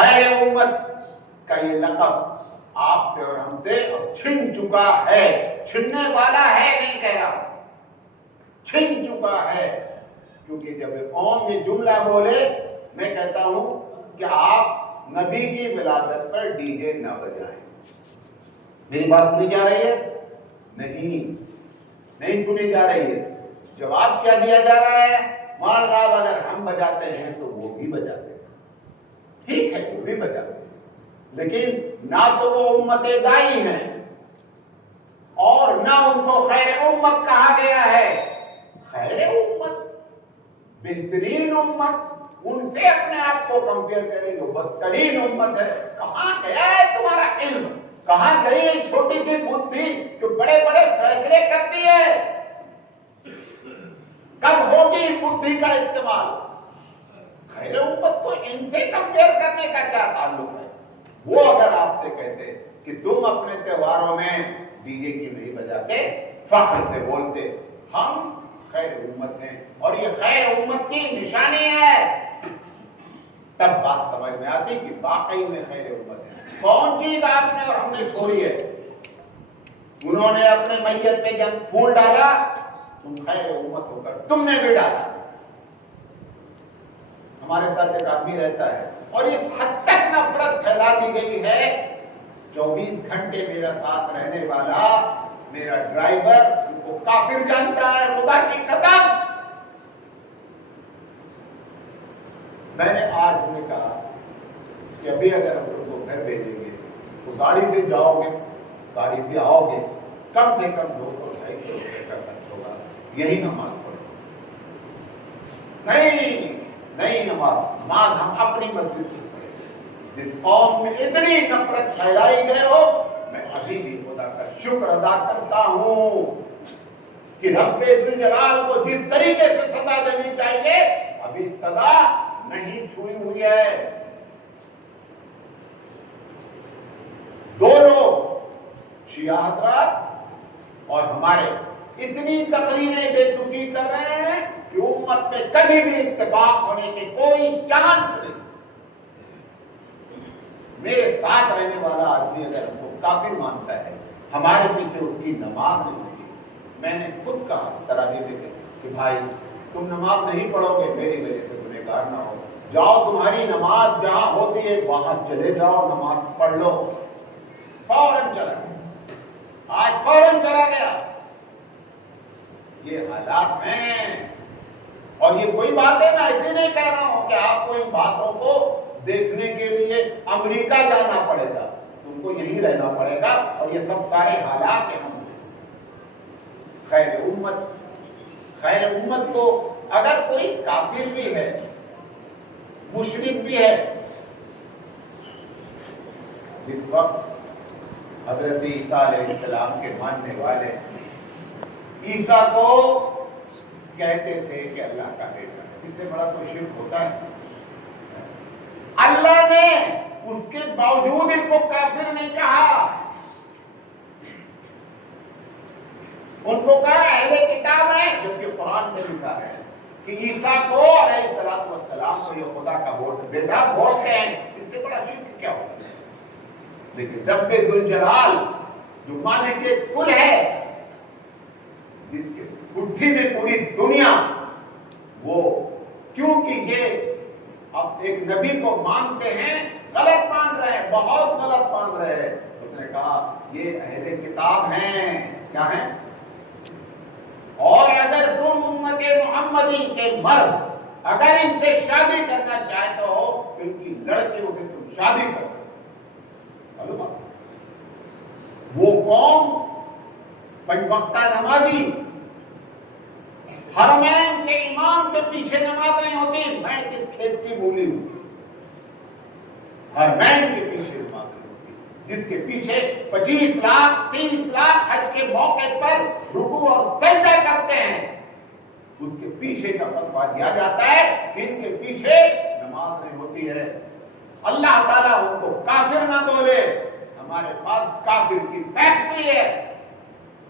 خیر امت کا یہ لقب آپ سے اور ہم سے چھن چکا ہے. چھننے والا ہے نہیں کہہ رہا, چھن چکا ہے. کیونکہ جب قوم یہ جملہ بولے, میں کہتا ہوں کہ آپ نبی کی ولادت پر ڈی جے نہ بجائیں. میری بات سنی جا رہی ہے؟ نہیں سنی جا رہی ہے. جواب کیا دیا جا رہا ہے؟ مولانا صاحب اگر ہم بجاتے ہیں تو وہ بھی بجاتے ہیں. ٹھیک ہے, وہ بھی بجاتے ہیں, لیکن نہ تو وہ امت دائی ہیں اور نہ ان کو خیر امت کہا گیا ہے. خیر امت, بہترین امت, ان سے اپنے آپ کو کمپیئر کریں گے بدترین امت ہے. کہاں گیا ہے تمہارا علم؟ کہاں گئی ہے چھوٹی سی بدھی جو بڑے بڑے فیصلے کرتی ہے؟ کب ہوگی اس بدھی کا استعمال؟ خیر امت کو ان سے کمپیئر کرنے کا کیا تعلق ہے؟ وہ اگر آپ سے کہتے کہ تم اپنے تہواروں میں ڈی جے کی نہیں بجاتے, فخر سے بولتے ہم خیر امت ہیں اور یہ خیر امت کی نشانی ہے, تب بات سمجھ میں آتی کہ واقعی میں خیر امت ہے. کون چیز آپ نے اور ہم نے چھوڑی ہے؟ انہوں نے اپنے میت پہ جب پھول ڈالا, تم خیر امت ہو کر تم نے بھی ڈالا. ہمارے ساتھ ایک آدمی رہتا ہے اور اس حد تک نفرت پھیلا دی گئی ہے, 24 گھنٹے میرا ساتھ رہنے والا میرا ڈرائیور ان کو کافر جانتا ہے. خدا کی قسم, میں نے آج انہیں کہا کہ ابھی اگر ہم لوگ کو گھر بھیجیں گے تو گاڑی سے جاؤ گے, گاڑی سے آؤ گے, کم سے کم 200-250 روپے کا خرچ ہوگا. یہی نماز پڑھو. نہیں نماز ہم اپنی مسجد سے پڑھیں. جس قوم میں اتنی نفرت پھیلائی گئے ہو, میں ابھی بھی خدا کا شکر ادا کرتا ہوں کہ رب ذوالجلال کو جس طریقے سے سزا دینی چاہیے ابھی سزا نہیں چھوئی ہوئی ہے. دو لوگ شیعہ حضرات اور ہمارے اتنی تقریریں بے تکی کر رہے ہیں کہ امت میں کبھی بھی اتفاق ہونے کے کوئی چانس نہیں. میرے ساتھ رہنے والا آدمی اگر ہم کو کافر مانتا ہے, ہمارے پیچھے اس کی نماز نہیں ہوتی. میں نے خود کہا تراویح میں کہ بھائی تم نماز نہیں پڑھو گے, میری وجہ سے گنہگار نہ ہو. جاؤ تمہاری نماز جہاں ہوتی ہے وہاں چلے جاؤ, نماز پڑھ لو. فوراً چلا گیا, آج فوراً چلا گیا. یہ حالات ہیں. اور یہ کوئی بات ہے, میں ایسے نہیں کہہ رہا ہوں کہ آپ کو ان باتوں کو دیکھنے کے لیے امریکہ جانا پڑے گا. تم کو یہیں رہنا پڑے گا اور یہ سب سارے حالات ہیں. خیر امت کو اگر کوئی کافر بھی ہے, مشرک بھی ہے, جس وقت حضرت عیسیٰ علیہ السلام کے ماننے والے عیسیٰ کو کہتے تھے کہ اللہ کا بیٹا ہے, اس سے بڑا کوئی شرک ہوتا ہے؟ اللہ نے اس کے باوجود ان کو کافر نہیں کہا. ان کو کہا اہل کتاب ہے, جبکہ قرآن میں لکھا ہے کہ عیسیٰ کو علیہ السلام کو یہ خدا کا بیٹا بولتے ہیں. اس سے بڑا شرک کیا ہوتا ہے؟ لیکن رب ذوالجلال جو مالک کل ہے, جس کے مٹھی میں پوری دنیا, وہ کیونکہ یہ اب ایک نبی کو مانتے ہیں, غلط مان رہے ہیں, بہت غلط مان رہے ہیں. اس نے کہا یہ اہل کتاب ہیں. کیا ہیں؟ اور اگر تم امت محمدی کے مرد اگر ان سے شادی کرنا چاہتے ہو تو ان کی لڑکیوں سے تم شادی کرو. وہ قوم پنج وقتہ نمازی, حرمین کے امام کے پیچھے نماز نہیں ہوتی. میں کس کھیت کی بولی ہوں, حرمین کے پیچھے نماز نہیں ہوتی, جس کے پیچھے 25 لاکھ 30 لاکھ حج کے موقع پر رکوع اور سجدہ کرتے ہیں, اس کے پیچھے کا فتویٰ دیا جاتا ہے کہ ان کے پیچھے نماز نہیں ہوتی ہے. اللہ تعالیٰ ان کو کافر نہ بولے. ہمارے پاس کافر کی فیکٹری ہے,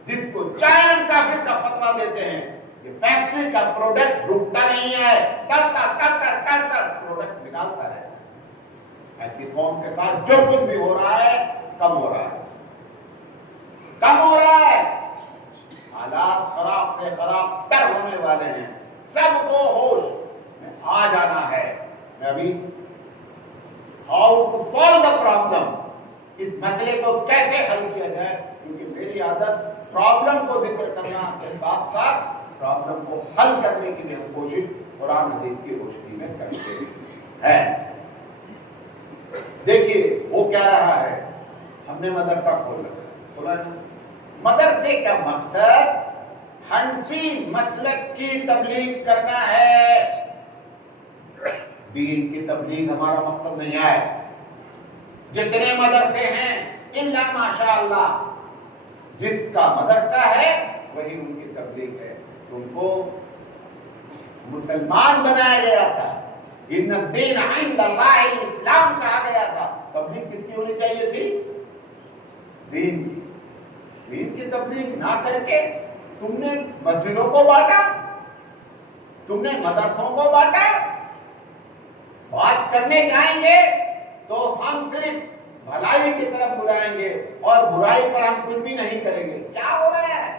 جس کو چاہے کافر کا فتویٰ دیتے ہیں. یہ فیکٹری کا پروڈکٹ رکتا نہیں ہے, کرتا پروڈکٹ نکالتا ہے. کہ قوم کے ساتھ جو کچھ بھی ہو رہا ہے کم ہو رہا ہے، کم ہو رہا ہے، حالات خراب سے خراب تر ہونے والے ہیں، سب کو ہوش میں آ جانا ہے۔ میں ابھی how to solve the problem, اس مسئلے کو کیسے حل کیا جائے، کیونکہ میری عادت پرابلم کو ذکر کرنا کے ساتھ ساتھ پرابلم کو حل کرنے کی بھی ہم کوشش قرآن حدیث کی روشنی میں کرتے ہیں۔ دیکھیے وہ کیا رہا ہے، ہم نے مدرسہ کھولا ہے، مدرسے کا مقصد حنفی مسلک کی تبلیغ کرنا ہے، دین کی تبلیغ ہمارا مقصد نہیں ہے۔ جتنے مدرسے ہیں الا ماشاء اللہ، جس کا مدرسہ ہے وہی ان کی تبلیغ ہے، ان کو مسلمان بنایا گیا تھا، ان الدین عند اللہ الاسلام کہا گیا تھا۔ تبلیغ کس کی ہونی چاہیے تھی؟ دین کی۔ دین کی تبلیغ نہ کر کے تم نے مسجدوں کو بانٹا، تم نے مدرسوں کو بانٹا۔ بات کرنے جائیں گے تو ہم صرف بھلائی کی طرف بلائیں گے اور برائی پر ہم کچھ بھی نہیں کریں گے۔ کیا ہو رہا ہے؟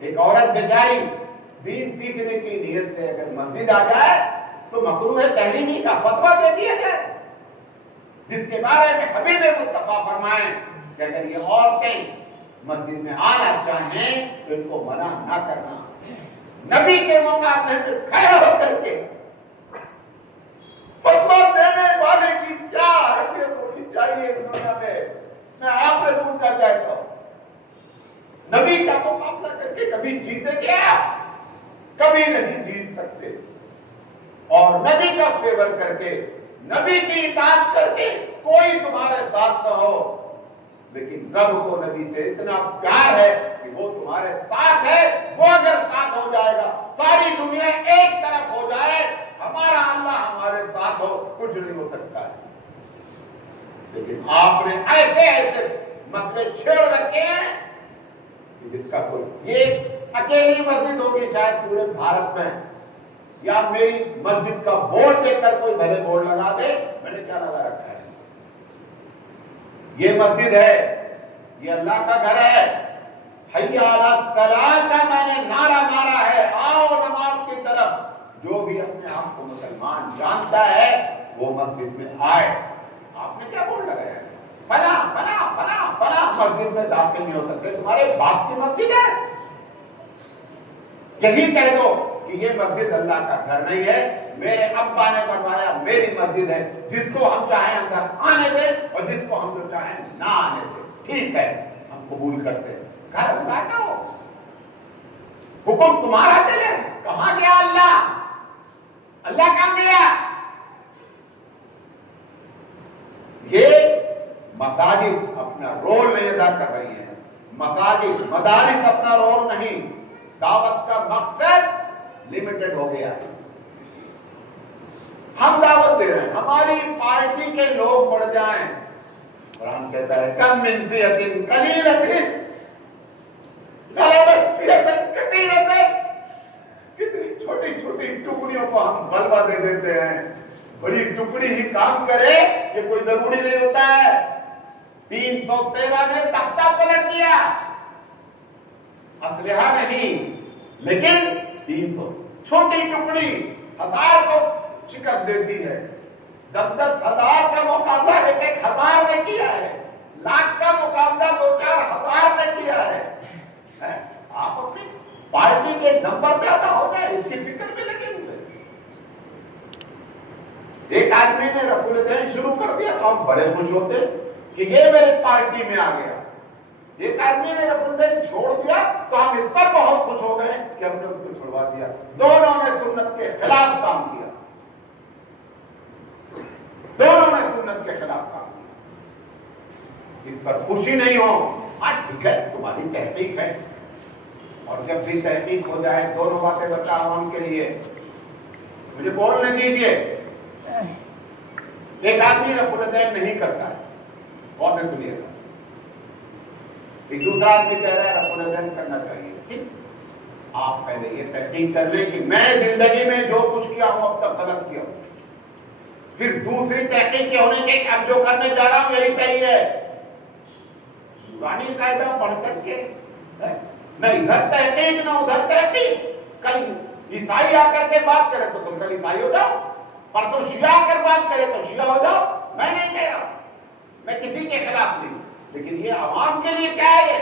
ایک عورت بیچاری دین سیکھنے کی نیت سے اگر مسجد آ جائے تو مکروہ تحریمی کا فتویٰ دے دیا جائے، جس کے بارے میں حبیب مصطفیٰ فرمائیں کہ اگر یہ عورتیں مسجد میں آنا چاہیں تو ان کو منع نہ کرنا۔ نبی کے مقابلے میں کھڑے ہو کر کے فتویٰ دینے والے کی کیا حیثیت ہونی چاہیے اس دنیا میں آپ سے پوچھنا چاہتا ہوں۔ نبی کا مقابلہ کر کے کبھی جیتے گے آپ؟ کبھی نہیں جیت سکتے۔ اور نبی کا فیور کر کے، نبی کی اطاعت کر کے کوئی تمہارے ساتھ نہ ہو، لیکن رب کو نبی سے اتنا پیار ہے کہ وہ تمہارے ساتھ ہے۔ وہ اگر ساتھ ہو جائے گا، ساری دنیا ایک طرف ہو جائے، ہمارا اللہ ہمارے ساتھ ہو، کچھ نہیں ہو سکتا ہے۔ لیکن آپ نے ایسے ایسے مسئلے چھیڑ رکھے ہیں کہ جس کا کوئی، یہ اکیلی مسجد ہوگی شاید پورے بھارت میں، یا میری مسجد کا بورڈ دیکھ کر کوئی بھلے بورڈ لگا دے، میں نے کیا لگا رکھا ہے؟ یہ مسجد ہے، یہ اللہ کا گھر ہے، حی علی الصلاۃ کا میں نے نعرہ مارا ہے، آؤ نماز کی طرف۔ جو بھی اپنے آپ کو مسلمان جانتا ہے وہ مسجد میں آئے۔ آپ نے کیا بورڈ لگایا ہے؟ فلاں فلاں فلاں فلاں مسجد میں داخل نہیں ہو سکتے، تمہارے باپ کی مسجد ہے؟ یہی کہہ دو کہ یہ مسجد اللہ کا گھر نہیں ہے، میرے ابا نے بنوایا، میری مسجد ہے، جس کو ہم چاہیں اندر آنے دیں اور جس کو ہم چاہیں نہ آنے دیں، ٹھیک ہے، ہم قبول کرتے ہیں۔ گھر اللہ کا ہو، حکم تمہارا چلے، کہاں گیا اللہ؟ اللہ کہاں گیا؟ یہ مساجد اپنا رول نہیں ادا کر رہی ہیں، مساجد مدارس اپنا رول نہیں، دعوت کا مقصد لمیٹڈ ہو گیا ہے۔ ہم دعوت دے رہے ہیں ہماری پارٹی کے لوگ بڑھ جائیں، قرآن کہتا ہے کم من فئۃ قلیلۃ غلبت فئۃ کثیرۃ، کتنی چھوٹی چھوٹی ٹکڑیوں کو ہم غلبہ دے دیتے ہیں، بڑی ٹکڑی ہی کام کرے یہ کوئی ضروری نہیں ہوتا ہے۔ 313 نے تختہ پلٹ دیا، اسلحہ نہیں، لیکن 300 چھوٹی ٹکڑی 1000 کو شکست دیتی ہے۔ 10,000 کا مقابلہ 1,000 نے کیا ہے، لاکھ کا مقابلہ 2-4 ہزار نے کیا ہے۔ آپ اپنی پارٹی کے نمبر زیادہ ہو گئے اس کی فکر میں لگے ہوئے۔ ایک آدمی نے رفع الدین شروع کر دیا تو ہم بڑے خوش ہوتے کہ یہ میرے پارٹی میں آ گیا، ایک آدمی نے رفع الدین چھوڑ دیا تو ہم اس پر بہت خوش ہو گئے کہ ہم نے اس کو چھوڑوا دیا۔ دونوں نے سنت کے خلاف کام کیا، دونوں نے سنت کے خلاف کام کیا، اس پر خوشی نہیں ہو، ہاں ٹھیک ہے تمہاری تحقیق ہے، اور جب بھی تحقیق ہو جائے دونوں باتیں بتا عوام کے لیے، مجھے بولنے دیجیے۔ ایک آدمی رفع الدین نہیں کرتا ہے، اور میں سنیے گا، ایک دوسرا آدمی کہہ رہا ہے رفع الدین کرنا چاہیے۔ ٹھیک، آپ پہلے یہ تحقیق کر لیں کہ میں زندگی میں جو کچھ کیا ہوں اب تک غلط کیا ہوں، پھر دوسری تحقیق کے ہونے کے اب جو کرنے جا رہا ہوں یہی صحیح ہے. نورانی قاعدہ پڑھ کر کے نہ ادھر تحقیق نہ ادھر تحقیق. کل عیسائی آ کر کے بات کرے تو تم کل عیسائی ہو جاؤ, پر تم شیعہ آ کر بات کرے تو شیعہ ہو جاؤ. میں نہیں کہہ رہا, میں کسی کے خلاف نہیں, لیکن یہ عوام کے لیے کیا ہے؟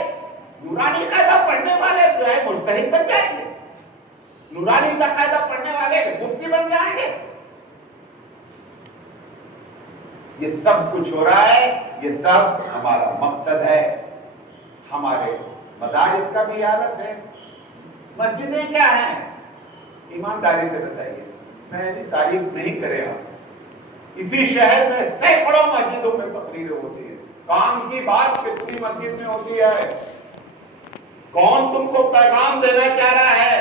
نورانی قاعدہ پڑھنے والے جو ہے مجتہد بن جائیں گے, نورانی کا قاعدہ پڑھنے والے مفتی بن جائیں گے. یہ سب کچھ ہو رہا ہے, یہ سب ہمارا مقصد ہے. ہمارے مدارس کا بھی حالت ہے. مسجدیں کیا ہیں؟ ایمانداری سے بتائیے, میں تعریف نہیں کرے گا. اسی شہر میں سینکڑوں مسجدوں میں تقریریں ہوتی ہیں. کام کی بات کتنی مسجد میں ہوتی ہے؟ کون تم کو پیغام دینا چاہ رہا ہے؟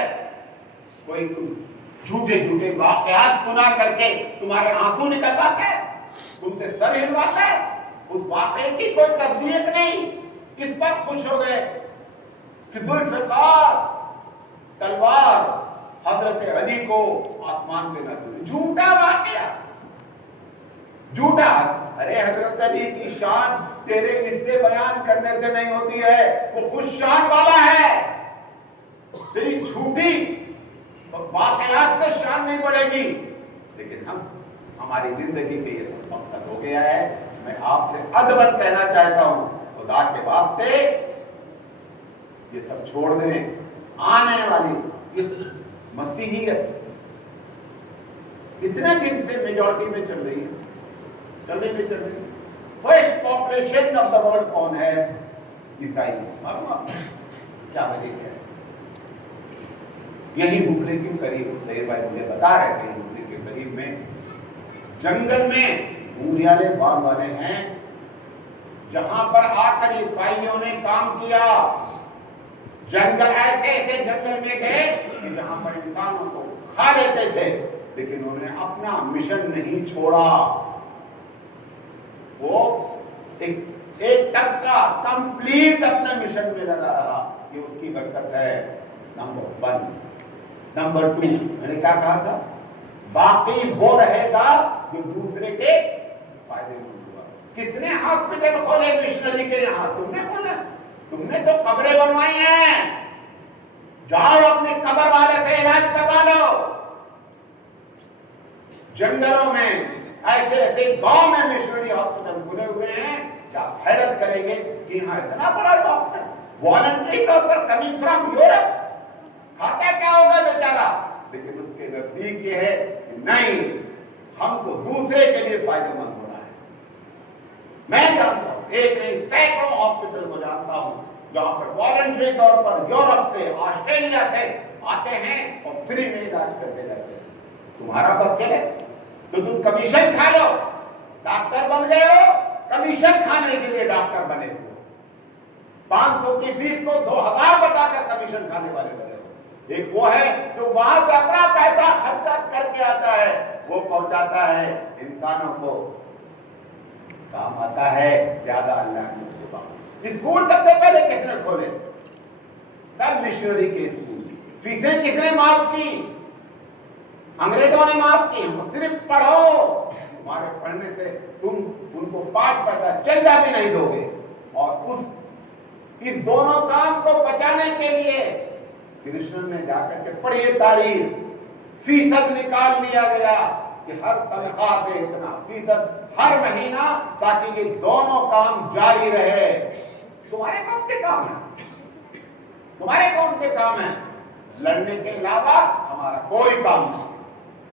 کوئی جھوٹے جھوٹے واقعات سنا کر کے تمہارے آنسو نکلواتا ہے, تم سے سر ہلواتا ہے. اس واقعے کی کوئی تصدیق نہیں, اس پر خوش ہو گئے کہ ذوالفقار تلوار حضرت علی کو آسمان سے نہ ٹوٹی. جھوٹا واقعہ, جھوٹا. ارے حضرت علی کی شان تیرے قصے بیان کرنے سے نہیں ہوتی ہے, وہ خود شان والا ہے. تیری جھوٹی واقعات سے شان نہیں بڑھے گی. لیکن ہماری زندگی پہ یہ مقصد ہو گیا ہے. میں آپ سے ادبن کہنا چاہتا ہوں, خدا کے واسطے یہ سب چھوڑ دیں. آنے والی مسیحیت اتنے دن سے میجورٹی میں چل رہی ہے, چل رہی. First population of the world کون ہے؟ عیسائی. کیا وجہ ہے؟ یہی بھوکنے کے قریب میرے بھائی مجھے بتا رہے تھے, بھوکنے کے قریب میں جنگل میں موریالے باغ والے ہیں جہاں پر آ کر عیسائیوں نے کام کیا. جنگل ایسے ایسے جنگل میں گئے کہ جہاں پر انسانوں کو کھا لیتے تھے, لیکن انہوں نے اپنا مشن نہیں چھوڑا. وہ ایک طبقہ کمپلیٹ اپنے مشن میں لگا رہا. یہ اس کی برکت ہے. نمبر 1. نمبر 2, میں نے کیا کہا تھا؟ باقی وہ رہے گا جو دوسرے کے فائدے مند ہوگا. کس نے ہاسپٹل کھولے مشنری کے یہاں؟ تم نے کھولا. تم نے تو قبریں بنوائی ہیں. جاؤ اپنے قبر والے سے علاج کروا لو. جنگلوں میں ایسے ایسے گاؤں میں مشنری ہاسپٹل کھلے ہوئے ہیں. کیا حیرت کریں گے کہ یہاں اتنا بڑا ڈاکٹر والنٹری طور پر کمنگ فرام یورپ, کھاتا کیا ہوگا بیچارہ. لیکن اس کے نزدیک یہ ہے کہ نہیں, ہم کو دوسرے کے لیے فائدہ مند ہونا ہے. میں جانتا ہوں, ایک نہیں سینکڑوں ہاسپٹل کو جانتا ہوں جہاں پر والنٹری طور پر یورپ سے آسٹریلیا سے آتے ہیں اور فری میں علاج کرتے رہتے ہیں. تمہارا بس چلے تو تم کمیشن کھا لو. ڈاکٹر بن گئے ہو, کمیشن کھانے کے لیے ڈاکٹر بنے ہو. 500 کی فیس کو 2000 بتا کر کمیشن کھانے والے بنے ہو. ایک وہ ہے جو وہاں سے اپنا پیسہ خرچہ کر کے آتا ہے, وہ پہنچاتا ہے انسانوں کو, کام آتا ہے. زیادہ اللہ نے اسکول سب سے پہلے کس نے کھولے؟ سب مشنری کے اسکول. فیسیں کس نے معاف کی؟ انگریزوں نے معاف کی. صرف پڑھو. تمہارے پڑھنے سے تم ان کو 5 پیسہ چندہ بھی نہیں دو گے. اور اس دونوں کام کو بچانے کے لیے کرشنن میں جا کر کے پڑھیے تاریخ, فیصد نکال لیا گیا کہ ہر تنخواہ سے اتنا فیصد ہر مہینہ, تاکہ یہ دونوں کام جاری رہے. تمہارے کون سے کام ہیں؟ تمہارے کون سے کام ہیں؟ لڑنے کے علاوہ ہمارا کوئی کام نہیں.